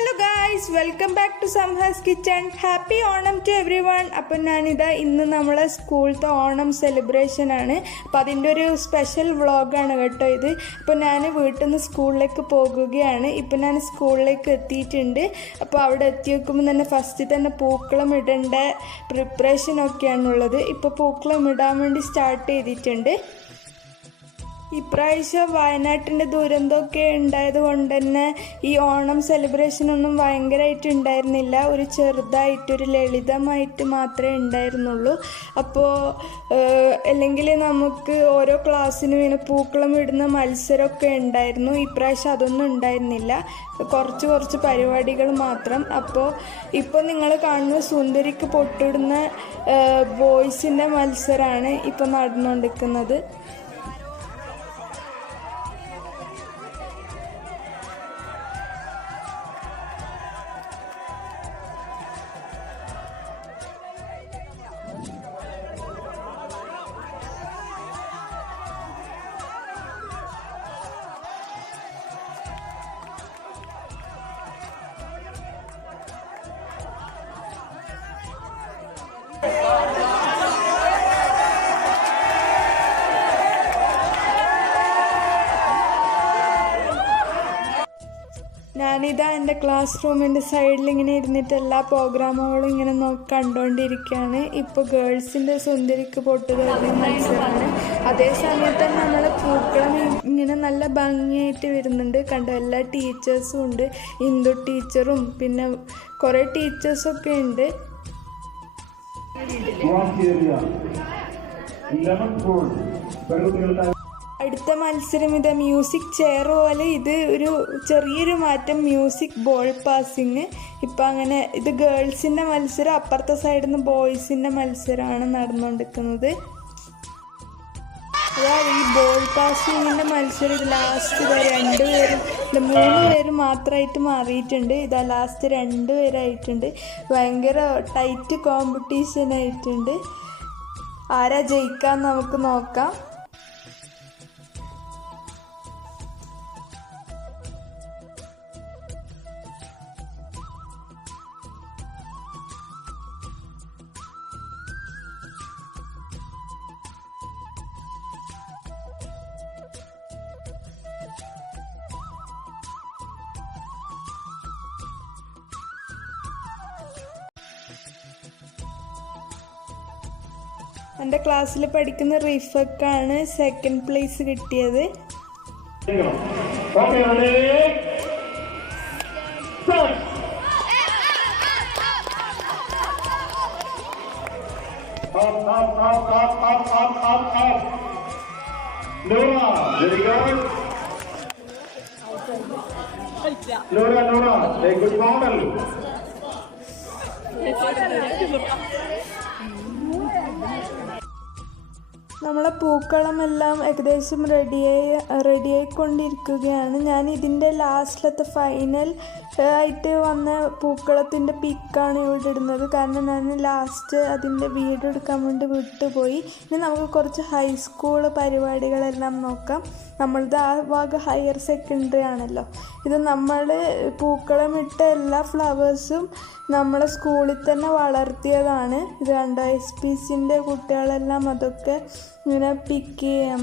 Hello guys, welcome back to Samha's kitchen. Happy Onam to every one. അപ്പം ഞാനിതാ ഇന്ന് നമ്മളെ സ്കൂളത്തെ ഓണം സെലിബ്രേഷൻ ആണ്. അപ്പം അതിൻ്റെ ഒരു സ്പെഷ്യൽ വ്ളോഗാണ് കേട്ടോ ഇത്. അപ്പോൾ ഞാൻ വീട്ടിൽ നിന്ന് സ്കൂളിലേക്ക് പോകുകയാണ്. ഇപ്പം ഞാൻ സ്കൂളിലേക്ക് എത്തിയിട്ടുണ്ട്. അപ്പോൾ അവിടെ എത്തി നോക്കുമ്പോൾ തന്നെ ഫസ്റ്റ് തന്നെ പൂക്കളം ഇടേണ്ട പ്രിപ്പറേഷനൊക്കെയാണുള്ളത്. ഇപ്പോൾ പൂക്കളം ഇടാൻ വേണ്ടി സ്റ്റാർട്ട് ചെയ്തിട്ടുണ്ട്. ഇപ്രാവശ്യം വയനാട്ടിൻ്റെ ദുരന്തമൊക്കെ ഉണ്ടായത് കൊണ്ട് തന്നെ ഈ ഓണം സെലിബ്രേഷനൊന്നും ഭയങ്കരമായിട്ട് ഉണ്ടായിരുന്നില്ല. ഒരു ചെറുതായിട്ടൊരു ലളിതമായിട്ട് മാത്രമേ ഉണ്ടായിരുന്നുള്ളൂ. അപ്പോൾ അല്ലെങ്കിൽ നമുക്ക് ഓരോ ക്ലാസ്സിനും ഇങ്ങനെ പൂക്കളം ഇടുന്ന മത്സരമൊക്കെ ഉണ്ടായിരുന്നു. ഇപ്രാവശ്യം അതൊന്നും ഉണ്ടായിരുന്നില്ല, കുറച്ച് പരിപാടികൾ മാത്രം. ഇപ്പോൾ നിങ്ങൾ കാണുന്ന സുന്ദരിക്ക് പൊട്ടിടുന്ന ബോയ്സിൻ്റെ മത്സരമാണ് ഇപ്പോൾ നടന്നുകൊണ്ടിരിക്കുന്നത്. ഞാനിതാ എൻ്റെ ക്ലാസ് റൂമിൻ്റെ സൈഡിൽ ഇങ്ങനെ ഇരുന്നിട്ട് എല്ലാ പ്രോഗ്രാമുകളും ഇങ്ങനെ കണ്ടുകൊണ്ടിരിക്കുകയാണ്. ഇപ്പോൾ ഗേൾസിൻ്റെ സുന്ദരിക്ക് പൊട്ടുതൊടങ്ങിയ മത്സരമാണ്. അതേ സമയത്ത് തന്നെ നമ്മളെ പൂക്കളം ഇങ്ങനെ നല്ല ഭംഗിയായിട്ട് വരുന്നുണ്ട്. കണ്ടോ, എല്ലാ ടീച്ചേഴ്സും ഉണ്ട്. ഹിന്ദു ടീച്ചറും പിന്നെ കുറേ ടീച്ചേഴ്സൊക്കെ ഉണ്ട്. അടുത്ത മത്സരം ഇത് മ്യൂസിക് ചെയർ പോലെ. ഇത് ഒരു ചെറിയൊരു മാറ്റം, മ്യൂസിക് ബോൾ പാസിങ്. ഇപ്പം അങ്ങനെ ഇത് ഗേൾസിൻ്റെ മത്സരം, അപ്പുറത്തെ സൈഡിൽ നിന്ന് ബോയ്സിൻ്റെ മത്സരമാണ് നടന്നുകൊണ്ടിരിക്കുന്നത്. അതായത് ഈ ബോൾ പാസിങ്ങിൻ്റെ മത്സരം ഇത് ലാസ്റ്റ് വരെ 2 പേരും 3 പേര് മാത്രമായിട്ട് മാറിയിട്ടുണ്ട്. ഇതാ ലാസ്റ്റ് 2 പേരായിട്ടുണ്ട്. ഭയങ്കര ടൈറ്റ് കോമ്പറ്റീഷൻ ആയിട്ടുണ്ട്. ആരാ ജയിക്കാന്ന് നമുക്ക് നോക്കാം. എൻ്റെ ക്ലാസ്സിൽ പഠിക്കുന്ന റിഫക്കാണ് സെക്കൻഡ് പ്ലേസ് കിട്ടിയത്. Good morning. നമ്മളെ പൂക്കളമെല്ലാം ഏകദേശം റെഡിയായിക്കൊണ്ടിരിക്കുകയാണ്. ഞാൻ ഇതിൻ്റെ ലാസ്റ്റിലത്തെ ഫൈനൽ ആയിട്ട് വന്ന പൂക്കളത്തിൻ്റെ പിക്കാണ് ഇവിടെ ഇടുന്നത്. കാരണം ഞാൻ ലാസ്റ്റ് അതിൻ്റെ വീഡിയോ എടുക്കാൻ വേണ്ടി വിട്ടുപോയി. ഇനി നമുക്ക് കുറച്ച് ഹൈസ്കൂൾ പരിപാടികളെല്ലാം നോക്കാം. നമ്മളത് ആ ഭാഗം ഹയർ സെക്കൻഡറി ആണല്ലോ. ഇത് നമ്മൾ പൂക്കളമിട്ട എല്ലാ ഫ്ലവേഴ്സും നമ്മളെ സ്കൂളിൽ തന്നെ വളർത്തിയതാണ്. ഇത് കണ്ടോ, SPCൻ്റെ കുട്ടികളെല്ലാം അതൊക്കെ ഇങ്ങനെ പിക്ക് ചെയ്യാം.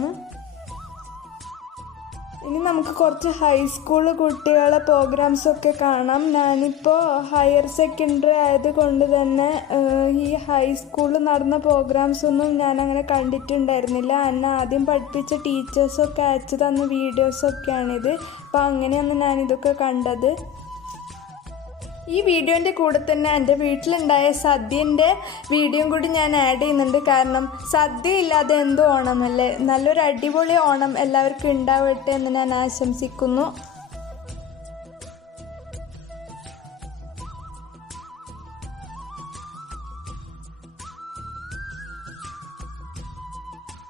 ഇനി നമുക്ക് കുറച്ച് ഹൈസ്കൂൾ കുട്ടികളെ പ്രോഗ്രാംസൊക്കെ കാണാം. ഞാനിപ്പോൾ ഹയർ സെക്കൻഡറി ആയതുകൊണ്ട് തന്നെ ഈ ഹൈസ്കൂളിൽ നടന്ന പ്രോഗ്രാംസൊന്നും ഞാനങ്ങനെ കണ്ടിട്ടുണ്ടായിരുന്നില്ല. എന്നെ ആദ്യം പഠിപ്പിച്ച ടീച്ചേഴ്സൊക്കെ അയച്ചു തന്ന വീഡിയോസൊക്കെയാണിത്. അപ്പോൾ അങ്ങനെയാണ് ഞാനിതൊക്കെ കണ്ടത്. ഈ വീഡിയോൻ്റെ കൂടെ തന്നെ എൻ്റെ വീട്ടിലുണ്ടായ സദ്യൻ്റെ വീഡിയോയും കൂടി ഞാൻ ആഡ് ചെയ്യുന്നുണ്ട്. കാരണം സദ്യ ഇല്ലാതെ എന്ത് ഓണമല്ലേ. നല്ലൊരു അടിപൊളി ഓണം എല്ലാവർക്കും ഉണ്ടാവട്ടെ എന്ന് ഞാൻ ആശംസിക്കുന്നു.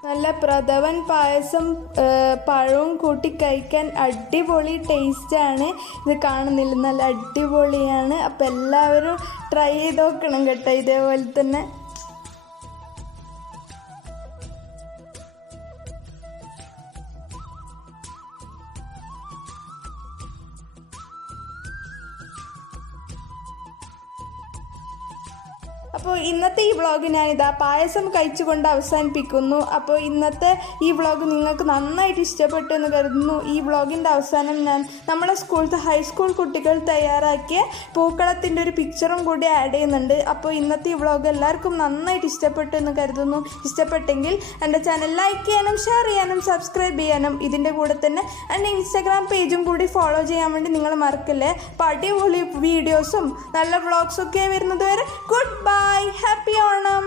നല്ല പ്രഥമൻ പായസം പഴവും കൂട്ടി കഴിക്കാൻ അടിപൊളി ടേസ്റ്റാണ്. ഇത് കാണുന്നില്ല, നല്ല അടിപൊളിയാണ്. അപ്പോൾ എല്ലാവരും ട്രൈ ചെയ്ത് നോക്കണം കേട്ടോ, ഇതേപോലെ തന്നെ. അപ്പോൾ ഇന്നത്തെ ഈ വ്ളോഗ് ഞാനിതാ പായസം കഴിച്ചുകൊണ്ട് അവസാനിപ്പിക്കുന്നു. അപ്പോൾ ഇന്നത്തെ ഈ വ്ളോഗ് നിങ്ങൾക്ക് നന്നായിട്ട് ഇഷ്ടപ്പെട്ടു എന്ന് കരുതുന്നു. ഈ വ്ളോഗിൻ്റെ അവസാനം ഞാൻ നമ്മളെ സ്കൂളത്തെ ഹൈസ്കൂൾ കുട്ടികൾ തയ്യാറാക്കിയ പൂക്കളത്തിൻ്റെ ഒരു പിക്ചറും കൂടി ആഡ് ചെയ്യുന്നുണ്ട്. അപ്പോൾ ഇന്നത്തെ ഈ വ്ളോഗ് എല്ലാവർക്കും നന്നായിട്ട് ഇഷ്ടപ്പെട്ടു എന്ന് കരുതുന്നു. ഇഷ്ടപ്പെട്ടെങ്കിൽ എൻ്റെ ചാനൽ ലൈക്ക് ചെയ്യാനും ഷെയർ ചെയ്യാനും സബ്സ്ക്രൈബ് ചെയ്യാനും ഇതിൻ്റെ കൂടെ തന്നെ എൻ്റെ ഇൻസ്റ്റാഗ്രാം പേജും കൂടി ഫോളോ ചെയ്യാൻ വേണ്ടി നിങ്ങൾ മറക്കല്ലേ. അപ്പോൾ അടിപൊളി വീഡിയോസും നല്ല വ്ളോഗ്സൊക്കെ വരുന്നത് വരെ ഗുഡ് ബൈ. ഹാപ്പി ഓണം.